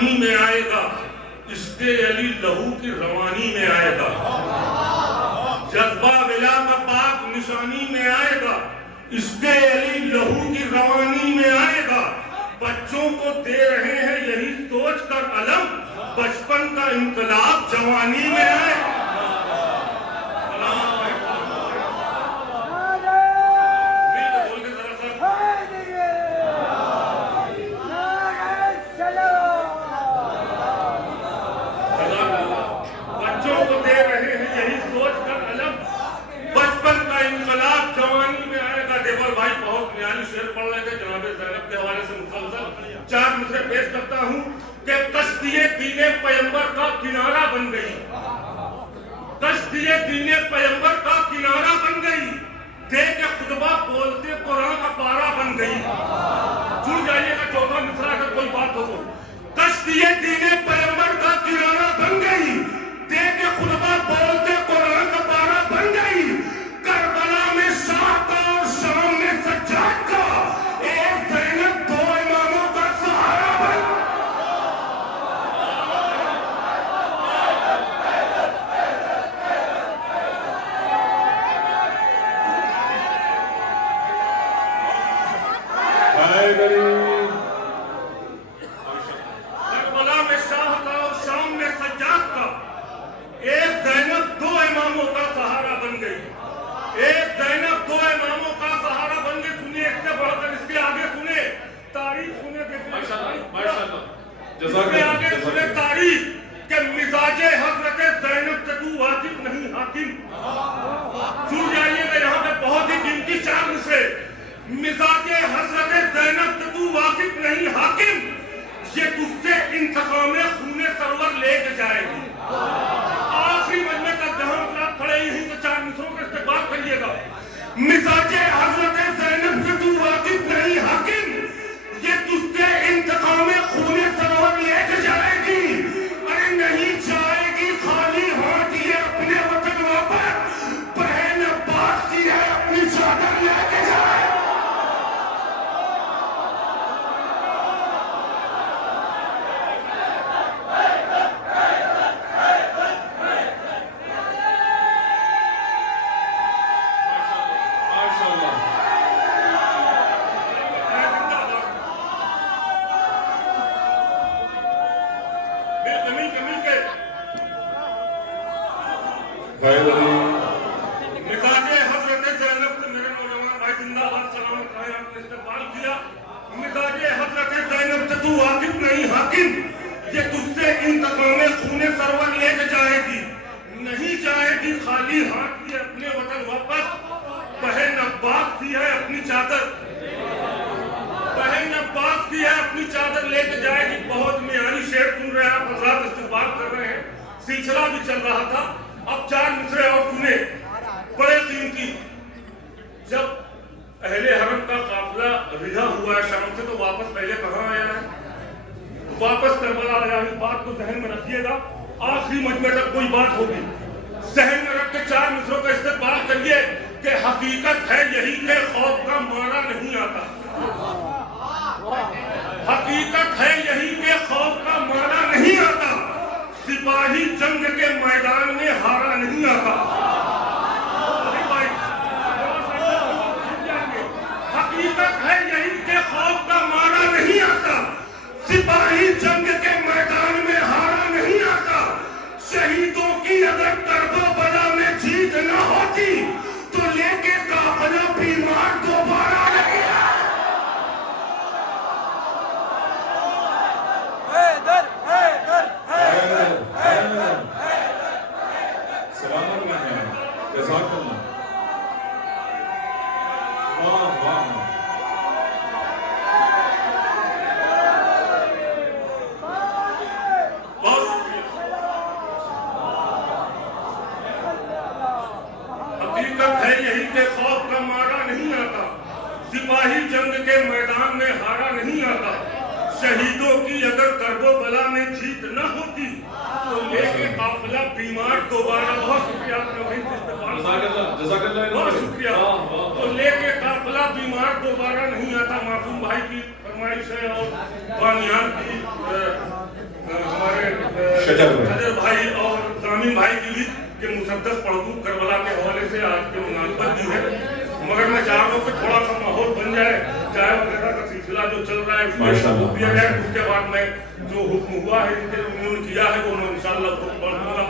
جوانی میں آئے گا، عشق علی لہو کی روانی میں آئے گا، جذبہ ولا کا پاک نشانی میں آئے گا، عشق علی لہو کی روانی میں آئے گا۔ بچوں کو دے رہے ہیں یہی سوچ کر علم، بچپن کا انقلاب جوانی میں آئے گا۔ چار مصرے پیش کرتا ہوں کہ کشتی دین پیغمبر کا کنارہ بن گئی، کشتی دین پیغمبر کا کنارہ بن گئی، دے کے خطبہ بولتے قرآن کا پارہ بن گئی۔ سن جائیے گا چوتھا مصرع اگر کوئی بات ہو تو، کشتی دین پیغمبر کا کنارہ بن گئی، دے کے خطبہ بولتے قرآن کا پارہ بن گئی، کربلا میں شاہ کا اور شام میں سجاد کا، ایک زینب دو اماموں کا سہارا بن گئی۔ کربلا میں شاہ کا اور شام میں سجاد کا، ایک زینب دو اماموں کا سہارا بن گئی، ایک زینب دو اماموں کا سہارا بن گئی۔ سنیے اس سے بڑھ کر اس کے آگے سنے تاریخ، سنے دیکھیں اس کے آگے سنے تاریخ کہ مزاج حضرت زینب سے تو واقف نہیں حاکم۔ سن جائیے گا یہاں پہ بہت ہی قیمتی چار مصرے، مزاج حضرت زینب سے تو واقف نہیں حاکم، یہ تجھ سے انتقام خون سرور لے کے جائے گی۔ آخری مجمع کا جہاں افراد کھڑے یہیں سے چار مصروں کا استقبال کریے گا۔ مزاج حضرت زینب سے تو واقف نہیں حاکم، یہ تجھ سے انتقام خون سرور لے کے جائے گی۔ ارے نہیں جائے گی خالی ہاتھ یہ اپنے وطن واپس، بہن عباس کی ہے اپنی چادر لے کے جائے۔ مزاج حضرت زینب سے میرے نوجوان بھائی زندہ باد سلامت رہے، آپ نے استقبال کیا۔ مزاج حضرت زینب سے تو واقف نہیں حاکم، یہ تجھ سے انتقام خون سرور لے کے جائے گی۔ نہیں جائے گی خالی ہاتھ یہ اپنے وطن واپس، بہن عباس کی ہے اپنی چادر، بہن عباس کی ہے اپنی چادر لے کے جائے گی۔ بہت معیاری شعر سن رہے ہیں آپ حضرات، استقبال کر رہے ہیں، سلسلہ بھی چل رہا تھا۔ اب چار مصرے اور سنے بڑے قیمتی۔ جب اہل حرم کا قافلہ رہا ہوا ہے شام سے تو واپس پہلے کہاں آیا ہے؟ واپس کربلا آیا ہے۔ اس بات کو ذہن میں رکھیے گا، آخری مجمع تک کوئی بات ہوگی ذہن میں رکھ کے چار مصروں کا استقبال کریے کہ حقیقت ہے یہی کہ خوف کا مارا نہیں آتا، حقیقت ہے یہی کہ خوف کا مارا نہیں آتا، سپاہی جنگ کے میدان میں ہارا نہیں آتا۔ حقیقت ہے یہی کہ خوف کا مارا نہیں آتا، سپاہی جنگ کے میدان میں ہارا نہیں آتا۔ شہیدوں کی اگر درد و بلا میں جیت نہ ہوتی تو لے کے قافلہ بیمار دوبارہ نہیں آتا۔ سلامت رہیں، جزاک اللہ۔ واہ واہ، حقیقت ہے یہی کہ خوف کا مارا نہیں آتا، سپاہی جنگ کے میدان میں ہارا نہیں آتا۔ شہیدوں کی اگر درد و بلا میں جیت نہ ہوتی تو لے کے قافلہ بیمار دوبارہ۔ بہت شکریہ آپ نے وہیں استقبال، جزاک اللہ، بہت شکریہ۔ تو لے کے قافلہ بیمار دوبارہ نہیں آتا۔ معصوم بھائی کی فرمائش ہے اور بانیان کی मोमिन भाई की भी कि मुसद्दस पढ़ दूं करबला के हवाले से आज की मुनासिबत भी है, मगर मैं चाह रहा हूँ कि थोड़ा सा माहौल बन जाए, चाय वगैरह का सिलसिला जो चल रहा है उसमें दिया जाए, उसके बाद में जो हुक्म हुआ है इनके उन्होंने किया है वो मैं इंशाअल्लाह खुद पढ़ दूंगा।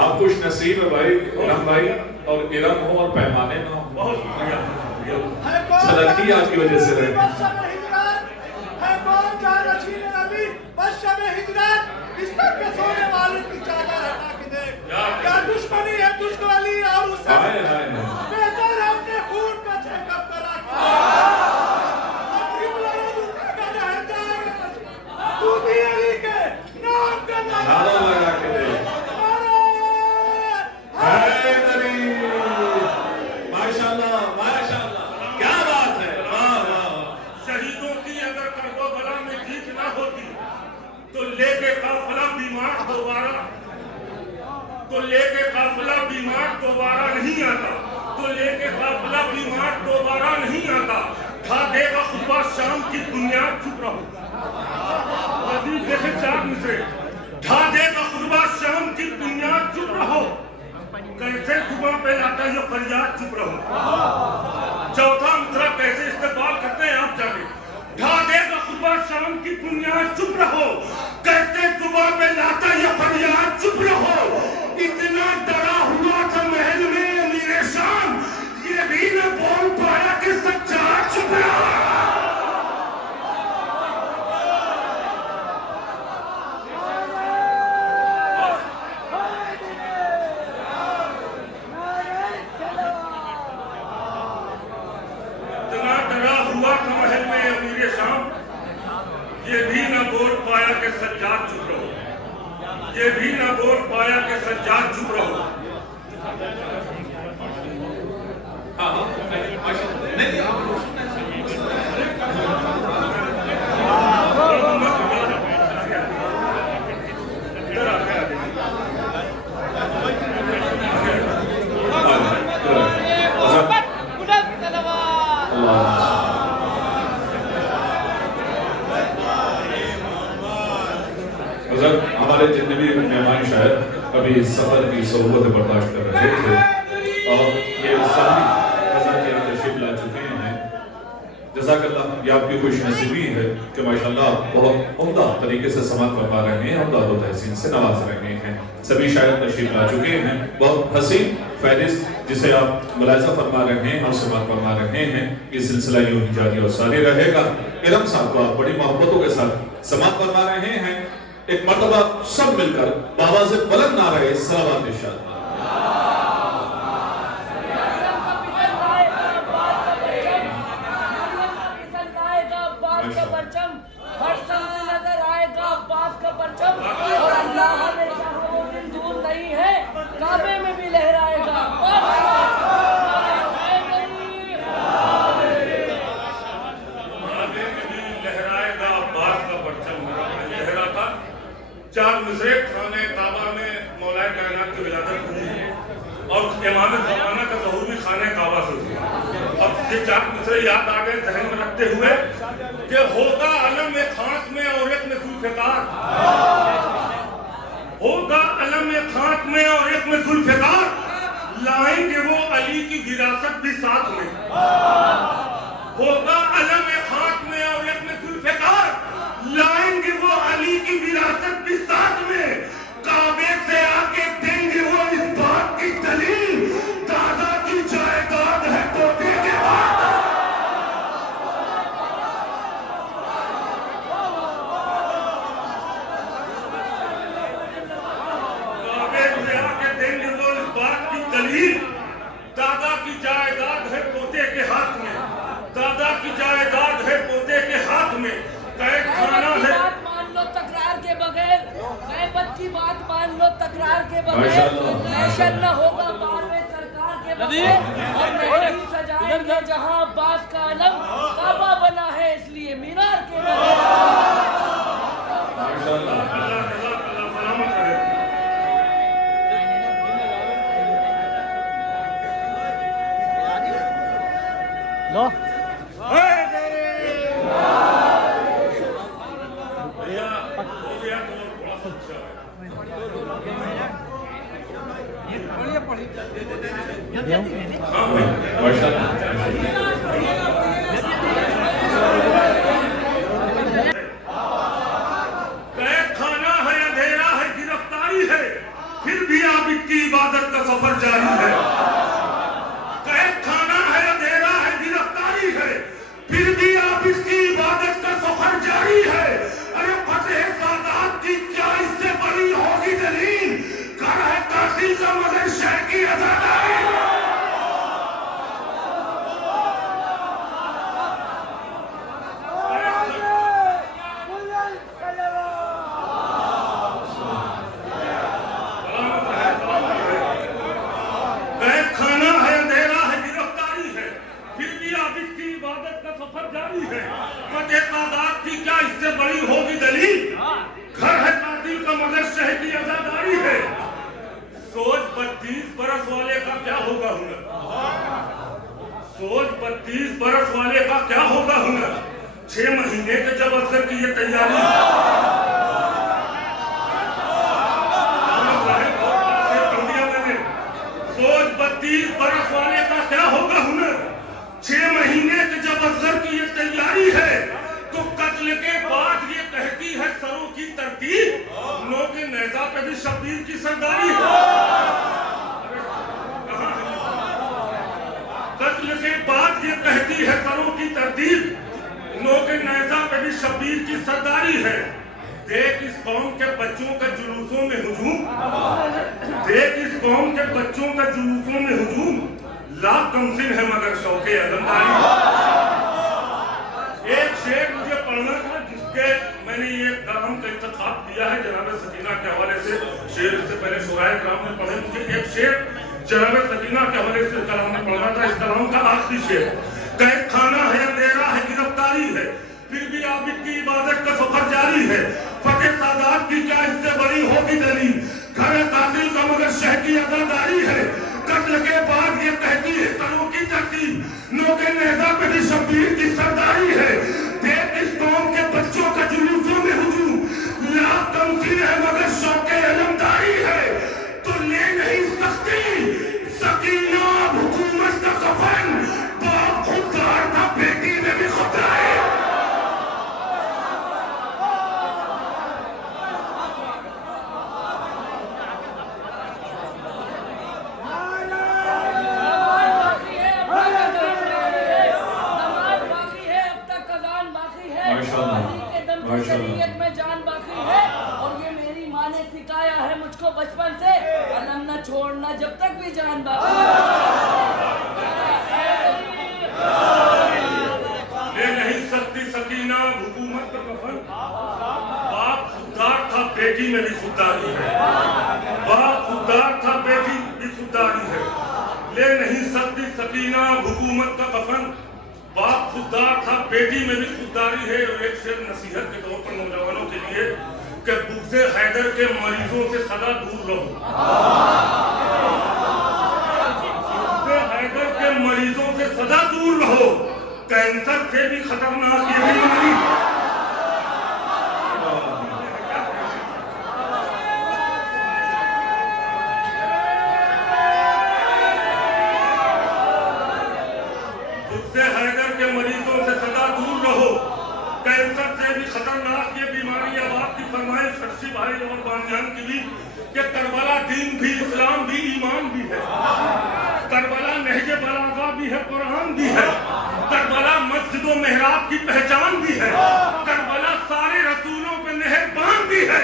आप खुश नसीब है भाई इरम भाई, और इरम हो और पैमाने में हो। बहुत शुक्रिया, सदकी आपकी वजह से रहे। सोने वाले की चादर हटा के दे, क्या दुश्मनी है दुश्मनी और उससे बेहतर है अपने खून का चेकअप करा तू भी अली के नाम का नारा लगा के दे। माशाल्लाह माशाल्लाह, क्या बात है, वाह वाह। शहीदों की अगर करबला में जीत ना होती तो लेके काफिला बीमार दोबारा नहीं आता, तो लेके काफिला बीमार दोबारा नहीं आता। था देगा खुतबा शाम की दुनिया चुप रहो, देखे चार मिसरे, था देगा खुतबा शाम की दुनिया चुप रहो, कैसे खुतबा पे लाता ये फरियाद चुप रहो। चौथा मिसरा कैसे इस्तेमाल करते हैं आप जाने, ढा देगा खुतबा शाम की बुनियाद चुप रहो, कहते खुतबा पे लाता ये फरियाद चुप रहो। इतना डरा हुआ था महल में अमीर शाम, ये भी न बोल पाया कि सच्चा चुप रहा। इतना डरा हुआ था महल में अमीर शाम, ये भी न बोल पाया कि सज्जाद चुप रहो, ये भी न बोल पाया कि सज्जाद चुप रहो। हमारे जितने भी मेहमान शायद कभी सफर की सोबत बर्दाश्त कर रहे थे और ये सभी तशरीफ ला चुके हैं। जज़ाकल्लाह, ये आपकी खुशनसीबी है कि माशाल्लाह बहुत उम्दा तरीके से समाअत फरमा रहे हैं, उम्दा तहसीन से नवाज रहे हैं। सभी शायद तशरीफ ला चुके हैं, बहुत हसीन फहरिस्त जिसे आप मुलाहिजा फरमा रहे हैं और समाअत फरमा रहे हैं, ये सिलसिला यूं ही जारी और सारी रहेगा। इरम साहब को आप बड़ी मोहब्बतों के साथ समाअत फरमा रहे हैं। एक मर्तबा सब मिलकर बाबा से बुलंद नारे सलावत इरशाद। और अल्लाह ने चाहा वो दिन दूर नहीं है, काबे में भी लहराएगा। चार मिसरे खाने काबा में मौलाए कायनात की विलादत हुई और इमाम ज़माना का ज़हूर भी खाने काबा से हुआ। और ये चार मिसरे याद आ गए ज़हन में रखते हुए कि होगा अलम में खाक में और एक में जुल्फ़िकार, होगा अलम में खाक में और एक में जुल्फ़िकार, लाएंगे वो अली की विरासत भी साथ में। होगा अलम में खाक में और एक में जुल्फ़िकार, लाएंगे वो अली की विरासत भी साथ में। काबे से आके देंगे वो इस बात की दलील, दादा की जायदाद है पोते के हाथ। काबे से आके देंगे वो इस बात की दलील, दादा की जायदाद है पोते के हाथ में, दादा की जायदाद है पोते के हाथ में। बात मान लो तकरार के बगैर, गैबत की बात मान लो तकरार के बगैर, फैशन न होगा बारहवें सरकार के बगैर, और महल सजाएंगे जहां अब्बास का अलम, काबा बना है इसलिए मीनार के बगैर। कैद खाना है, अंधेरा है, गिरफ्तारी है, फिर भी आबिद की इबादत का सफर जारी है। कैद खाना है, अंधेरा है, गिरफ्तारी है, फिर भी आबिद की इबादत का सफर जारी है। अरे फतेह सादात की क्या इससे बड़ी होगी दलील? घर है कातिल का मगर शह की आजादी। बड़ी होगी दलील, घर है कातिल का मगर शह की आजादी है। सोच 32 बरस वाले का क्या होगा हुनर? सोच 32 बरस वाले का क्या होगा हुनर? 6 महीने के जब अफसर की ये तैयारी सोच 32 बरस वाले का क्या होगा हुनर? 6 महीने के जब अफसर की ये तैयारी है, तो कत्ल के बाद ये कहती है सरों की तरतीब, नो के नेजा पे भी शब्बीर की सरदारी है। कत्ल के बाद ये कहती है सरों की तरतीब, नो के नेजा पे भी शब्बीर की सरदारी है। देख इस कौम के बच्चों का जुलूसों में हुजूम, देख इस कौम के बच्चों का जुलूसों में हुजूम, लाख कमसिन है मगर शौके अदमदारी। एक शेर मुझे पढ़ना था जिसके मैंने ये कलाम का इंतखाब किया है जनाब सकीना के हवाले से। शेर से पहले शुराए कलाम ने पढ़े, मुझे एक शेर जनाब सकीना के हवाले से कलाम ने पढ़ना था। इस कलाम का आखिरी शेर, कैद खाना है, अंधेरा है, गिरफ्तारी है, फिर भी आबिद की इबादत का सफर जारी है। फतेह सादात की क्या इससे बड़ी होगी दलील? घर कातिल का मगर शह की अदादारी है। कत्ल के बाद ये कहती है सरों की तरतीब, नो के नेजा पे भी शब्बीर की सरदारी है। देख इस कौम के बच्चों का जुलूसों में हुजूम, लाख तमसील है मगर शौके अलमदारी है। तो ले नहीं सकती सकीना हुकूमत का कफन, बाप खुददार था बेटी में भी खतरा है। शरीयत में जान बाकी है, और ये मेरी माँ ने सिखाया है मुझको बचपन से, कलम न छोड़ना जब तक भी जान बाकी ले नहीं सकती सकीना हुकूमत का कफन, बाप खुददार था बेटी में भी खुददारी है। बाप खुददार था बेटी भी खुददारी है। ले नहीं सकती सकीना हुकूमत का कफन, बाप खुददार था बेटी में भी खुददारी है। और एक शेर नसीहत के तौर पर नौजवानों के लिए कि बुग़्ज़े हैदर के मरीजों से सदा दूर रहो। बुग़्ज़े हैदर के मरीजों से सदा दूर रहो, कैंसर से भी खतरनाक ये बीमारी। बुग़्ज़े हैदर के मरीजों से सदा दूर रहो, कैंसर से भी खतरनाक ये बीमारी। अब आपकी फरमाइश शख्सी भाई और बानियान की भी कि करबला दीन भी, इस्लाम भी, ईमान भी है। करबला नहज बलागा भी है, कुरान भी है। करबला मस्जिद व मेहराब की पहचान भी है। करबला सारे रसूलों पे मेहरबान भी है।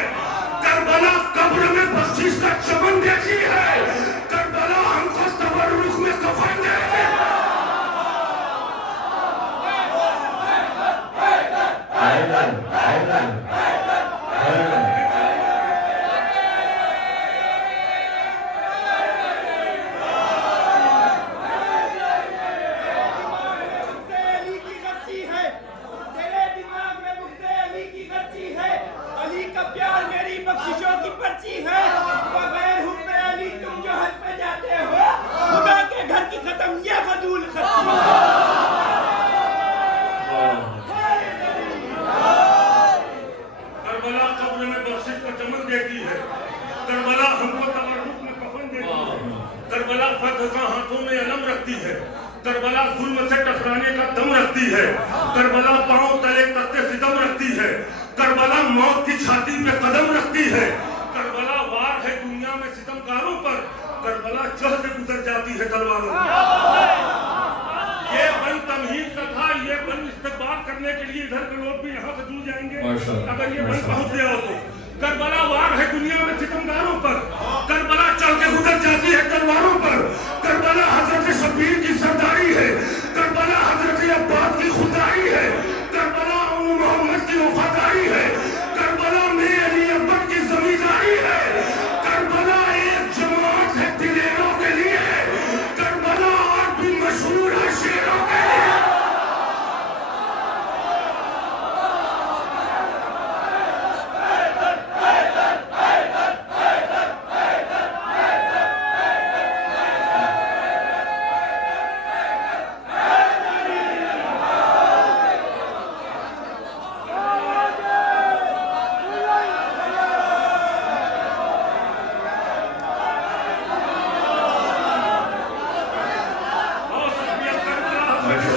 करबला कब्र में बख्शिश का चमन देखी है। करबला हमको तबर्रुक में कफन दे। करबला कब्र में बख्शिश का चमन देती है। करबला हमको तबर्रुक में कफन کربلا فتح کا ہاتھوں میں علم رکھتی ہے، کربلا ظلم سے ٹکرانے کا دم رکھتی ہے، کربلا پاؤں تلے تختے ستم رکھتی ہے، کربلا موت کی چھاتی پہ قدم رکھتی ہے، کربلا وار ہے دنیا میں ستمکاروں پر، کربلا چڑھ کے گزر جاتی ہے تلواروں پر۔ یہ بن تمہید کا تھا، یہ بن استقبال کرنے کے لیے ادھر کے لوگ بھی یہاں سے جڑ جائیں گے اگر یہ بن پہنچ گیا ہو تو۔ کربلا وار ہے دنیا میں ستمگاروں پر، کربلا چل کے گزر جاتی ہے تلواروں پر، کربلا حضرت شبیر کی سرداری ہے، کربلا حضرت عباس کی خودداری ہے، کربلا ام محمد کی وفاداری ہے، کربلا میں علی اکبر کی زمینداری ہے، کربلا ایک جماعت ہے دلیروں کے لیے، کربلا اور بھی مشہور ہے شیروں کے لیے۔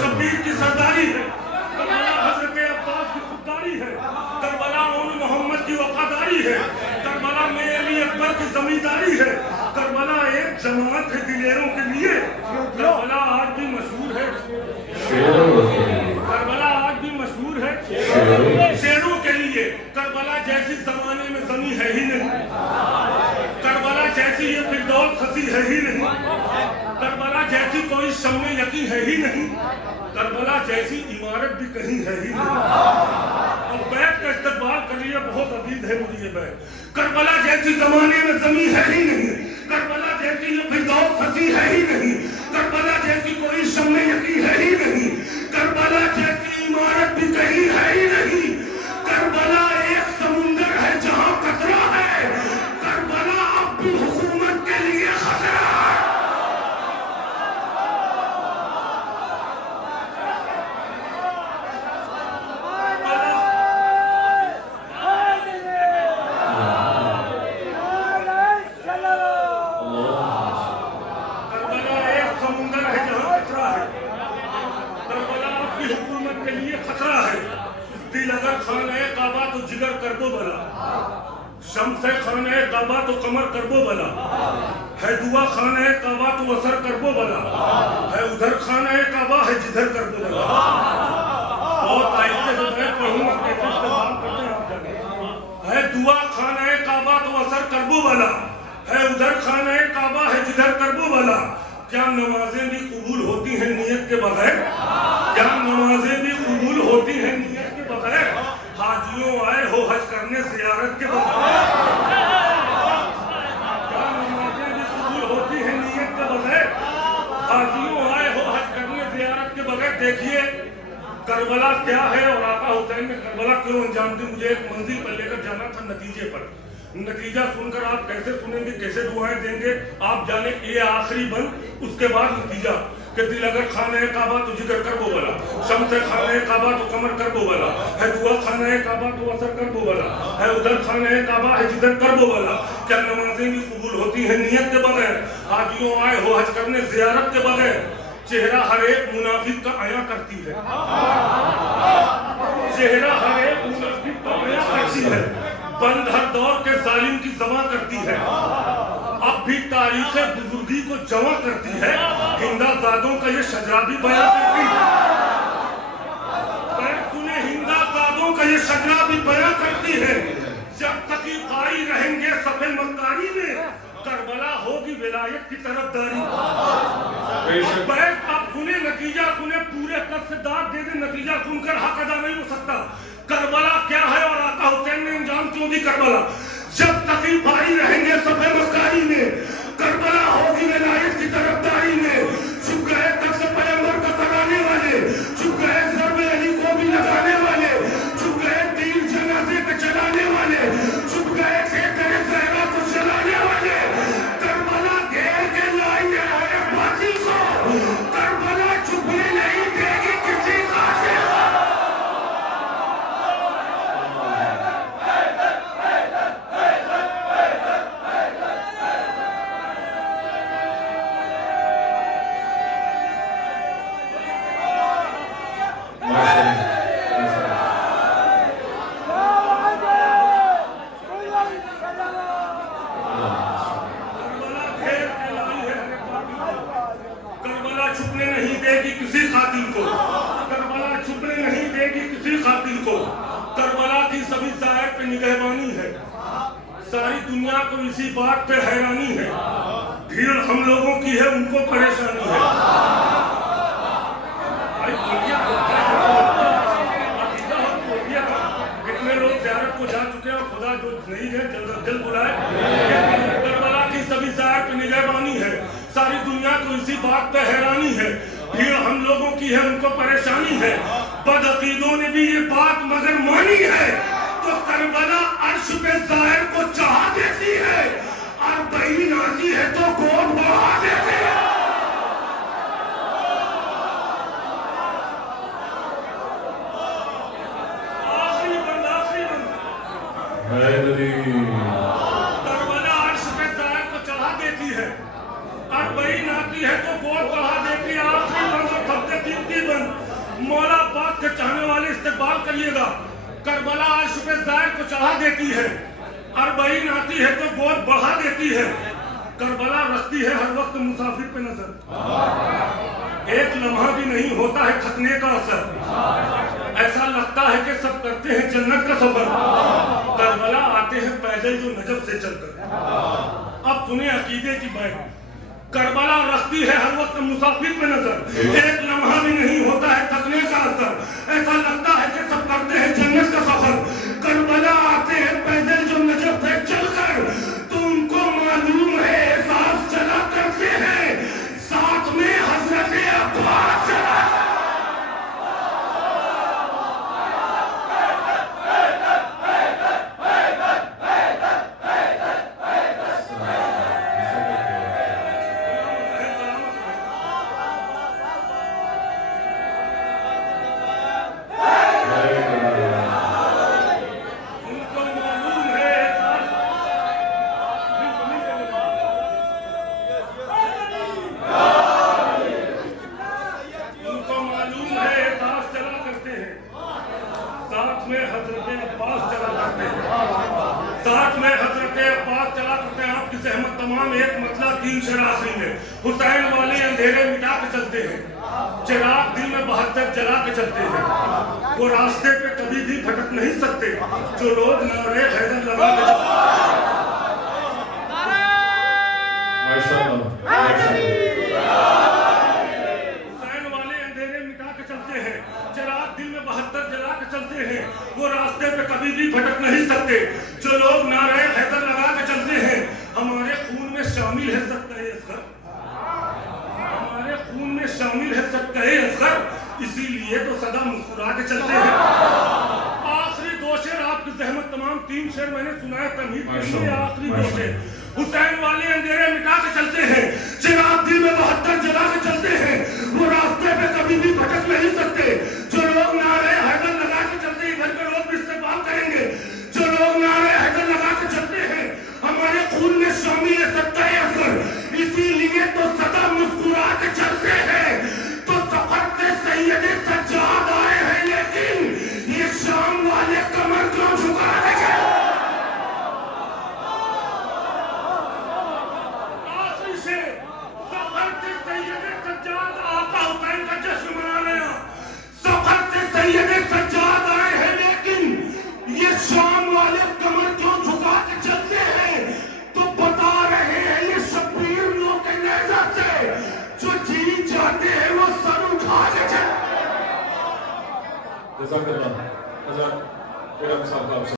شبیر کی سرداری ہے، کربلا حضرت عباس کی خودداری ہے، کربلا ام محمد کی وفاداری ہے، کربلا میں علی اکبر کی زمینداری ہے، کربلا ایک جماعت ہے دلیروں کے لیے، کربلا آج بھی مشہور ہے، کربلا آج بھی مشہور ہے شیروں کے لیے، کربلا جیسی زمانے میں زمین ہے ہی نہیں، کربلا جیسی یہ فردوس ہنسی ہے ہی نہیں، کربلا جیسی کوئی شمع یقین ہے ہی نہیں، کربلا جیسی عمارت بھی کہیں ہے ہی نہیں۔ اور بیت کا استقبال کریے، بہت عزیز ہے مجھے یہ بیت۔ کربلا جیسی زمانے میں زمین ہے ہی نہیں، کربلا جیسی یہ فردوس ہنسی ہے ہی نہیں، کربلا جیسی کوئی شمع یقین ہے ہی نہیں، کربلا جیسی عمارت بھی کہیں ہے ہی نہیں، کربلا ایک سمندر ہے جہاں قطرہ ہے، کربلا اب بھی حکومت کے لیے خطرہ ہے۔ جگر کر دو بلا، شمس خانہ کعبہ تو کمر کر دو بلا، ہے دعا خانہ کعبہ تو اثر کر دو بلا، ہے ادھر خانہ کعبہ ہے جدھر کر دو بلا۔ بہت آہستہ سے میں پڑھوں گا کیسے استعمال کرتے ہیں آپ جانے۔ ہے دعا خانہ کعبہ تو اثر کر دو بلا، ہے ادھر خانہ کعبہ ہے جدھر کر دو بلا۔ کیا نمازیں بھی قبول ہوتی ہیں نیت کے بغیر؟ کیا نمازیں بھی قبول ہوتی ہیں نیت کے بغیر؟ حاجیوں آئے ہو حج کرنے زیارت کے بغیر، کیا نمازیں بھی قبول ہوتی ہیں نیت کے بغیر؟ حاجیوں آئے ہو حج کرنے زیارت کے بغیر۔ دیکھیے کربلا کیا ہے اور آقا حسین نے کربلا کیوں انجام دی۔ مجھے ایک منزل پر لے کر جانا تھا نتیجے پر، نتیجہ سن کر آپ کیسے سنیں گے، کیسے دعائیں دیں گے آپ جانے۔ یہ آخری بند، اس کے بعد نتیجہ کہ دل اگر خانہ کعبہ تو جگر کر بو بلا، شمس خانہ کعبہ تو کمر کر بو بلا، ہے دعا خانہ کعبہ تو اثر کر بو بلا، ہے ادھر خانہ کعبہ ہے جدھر کر بو بلا۔ کیا نمازیں بھی قبول ہوتی ہیں نیت کے بغیر؟ حاجیوں آئے ہو حج کرنے زیارت کے بغیر۔ چہرہ ہر ایک منافق کا عیاں کرتی ہے، چہرہ ہر ایک منافق کا عیاں کرتی ہے، بند ہر دور کے ظالم کی زبان کرتی ہے، اب بھی تاریخ بزرگی کو جمع کرتی ہے، ہندا زادوں کا یہ شجرہ بھی بیان کرتی ہے، سنے ہندا زادوں کا یہ شجرہ بھی بیان کرتی ہے۔ جب تک یہ قاری رہیں گے صفِ مکاری میں، کربلا ہوگی ولایت کی طرفداری۔ اب سنے نتیجہ، سنے پورے قد سے داد دے دے، نتیجہ سن کر حق ادا نہیں ہو سکتا۔ کربلا کیا ہے اور آقا حسین نے انجام کیوں دی کربلا؟ جب تک یہ قاری رہیں گے صفِ مکاری میں، کربلا ہوگی ولایت کی طرفداری میں۔ چھپ گئے تخت پیغمبر کا ترانے والے، چھپ گئے ضرب علی کو بھی لگانے والے، چھپ گئے تیر جنازے پہ چلانے والے، چھپ گئے خیتر زہرا کو چلانے والے۔ کربلا گھیر کے لائی ہے باطل کو، کربلا چھپنے نہیں دے گی کسی قاتل کو۔ हैरानी है, सारी दुनिया को इसी बात पे हैरानी है, भीड़ हम लोगों की है, उनको परेशानी है। भाई कितने लोग ज़ियारत को जा चुके हैं और खुदा जो नहीं है जल्द बुलाए। करबला की सभी ज़ाहिर पे निगहबानी है, सारी दुनिया को इसी बात पे हैरानी है, भीड़ हम लोगों की है, उनको परेशानी है। बदअकीदों ने भी ये बात मगर मानी है, तो करबला अर्श पे ज़ाहिर को चाह देती है, और बहीन आती है तो गोद बढ़ा देती है। करबला अर्श पे ज़ाहिर को चढ़ा देती है, और बहीन आती है तो गोद बढ़ा देती है। आखिरी बंद और सबसे कीमती बंद मौला पाक के चाहने वाले इस्तेमाल करिएगा। करबला अर्श पे ज़ाहिर को चढ़ा देती है, और बहीन आती है तो गोद बढ़ा देती है। करबला रखती है हर वक्त मुसाफिर पे नजर, एक लम्हा भी नहीं होता है थकने का असर, ऐसा लगता है कि सब करते हैं जन्नत का सफर। करबला आते हैं पैदल जो नजफ से चलकर। अब सुने अकीदे की बात, करबला रखती है हर वक्त मुसाफिर पे नजर, एक लम्हा भी नहीं होता है थकने का असर, ऐसा लगता है कि सब करते हैं जन्नत का सफर। करबला आते हैं पैदल जो नजफ से चलकर, तो उनको मालूम है एहसास चला करते हैं, साथ में हजरत अब्बास चला। हुसैन वाले अंधेरे मिटा के चलते हैं, चिराग दिल में 72 जला के चलते हैं, वो रास्ते पे कभी भी भटक नहीं सकते, जो लोग नारे हैदर लगा के हुसैन वाले अंधेरे मिटा के चलते हैं, चिराग दिल में 72 जला के चलते हैं, वो रास्ते पे कभी भी भटक नहीं सकते, जो लोग नारे हैदर लगा के चलते हैं। हमारे खून में शामिल है सकता है असगर, हमारे खून में शामिल है सकता है असगर, इसीलिए तो सदा मुस्कुरा के चलते हैं। आखिरी दो शेर आपकी जहमत तमाम 3 शेर मैंने सुनाए तमहीद के लिए। आखिरी दो शेर, हुसैन वाले अंधेरे मिटा के चलते हैं, चिराग दिल में 72 जला के चलते हैं, वो रास्ते पे कभी भी भटक नहीं सकते, जो लोग नारे हैदर लगा के चलते हैं। इधर के लोग भी इस्तेमाल करेंगे, जो लोग नारे हैदर लगा के चलते हैं, हमारे खून में शामिल है सकता है असर, इसीलिए तो सदा मुस्कुरा के चलते हैं। तो सफर से सैयदे सज्जाद आए हैं, लेकिन ये शाम वाले कमर क्यों झुका देंगे? आखिरी से सफर से सैयदे सज्जाद आका हुसैन का जश्न मना रहे, सफर से सैयदे सज्जाद आए हैं, लेकिन ये शाम वाले कमर क्यों झुका के चलते हैं? तो बता रहे हैं ये शब्बीर लोग के नेज़ा से, जो जी जाते हैं वो सर उठा के चलते हैं।